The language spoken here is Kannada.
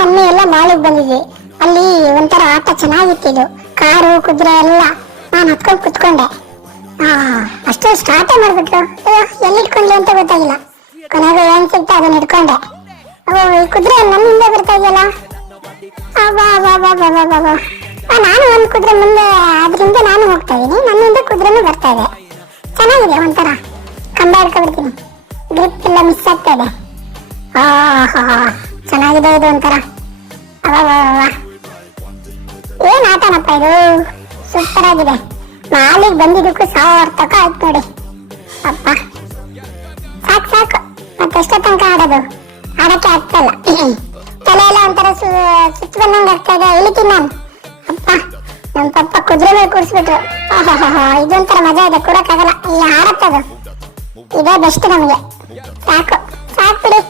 ಮಮ್ಮಿ ಎಲ್ಲ ಮಾಲಿಗೆ ಬಂದಿದ್ವಿ. ಅಲ್ಲಿ ಒಂಥರ ಆಟ ಚೆನ್ನಾಗಿತ್ತು. ಇದು ಕಾರು ಕುದುರೆ ಎಲ್ಲ ನಾನು ಹತ್ಕೊಂಡು ಕುತ್ಕೊಂಡೆ. ಅಷ್ಟು ಸ್ಟಾರ್ಟೇ ಮಾಡ್ಬಿಟ್ರು. ಎಲ್ಲಿ ಇಟ್ಕೊಂಡ್ಲಿ ಅಂತ ಗೊತ್ತಾಗಿಲ್ಲ. ಕೊನೆಗೆ ಏನ್ ಸಿಗ್ತಾ ಅದನ್ನ ಇಟ್ಕೊಂಡೆ. ಈ ಕುದುರೆ ನನ್ನಿಂದ ಬರ್ತಾ ಇದೆಯಲ್ಲ. ನಾನು ಒಂದ್ ಕುದುರೆ ಮುಂದೆ ಅದ್ರಿಂದ ನಾನು ಹೋಗ್ತಾ ಇದೀನಿ, ನನ್ನಿಂದ ಕುದುರೆನೂ ಬರ್ತಾ ಇದೆ. ಚೆನ್ನಾಗಿದೆ, ಒಂಥರ ಕಂಬ ಹಿಡ್ಕೊಬಿಡ್ತೀನಿ. ಗ್ರಿಪ್ ಎಲ್ಲ ಮಿಸ್ ಆಗ್ತಾ ಇದೆ. ಚೆನ್ನಾಗಿದೆ ಇದು ಒಂಥರ. ಏನ್ ಆಟನಪ್ಪ ಇದು, ಸೂಪರ್ ಆಗಿದೆ. ಮಾಲಿಗೆ ಬಂದಿದ್ದಕ್ಕೂ 1000 ತಕ ಆಯ್ತು ನೋಡಿ. ಅಪ್ಪ ಸಾಕು ಸಾಕು, ಮತ್ತೆಷ್ಟೋ ತನಕ ಆಡೋದು, ಆಡಕ್ಕೆ ಆಗ್ತಲ್ಲ. ತಲೆ ಎಲ್ಲ ಒಂಥರ ಸುತ್ತ ಬಂದಂಗೆ ಆಗ್ತಾ ಇದೆ. ಇಳಿತೀನಿ ನಾನು. ಅಪ್ಪ ನಮ್ಮ ಪಪ್ಪ ಕುದುರೆ ಮೇಲೆ ಕೂರಿಸ್ಬಿಟ್ರು. ಇದೊಂಥರ ಮಜಾ ಇದೆ, ಕೂರಕ್ಕಾಗಲ್ಲ. ಈ ಆಡತ್ತದು ಇದೇ ಬೆಸ್ಟ್ ನಮಗೆ. ಸಾಕು ಸಾಕು ಬಿಡಿ.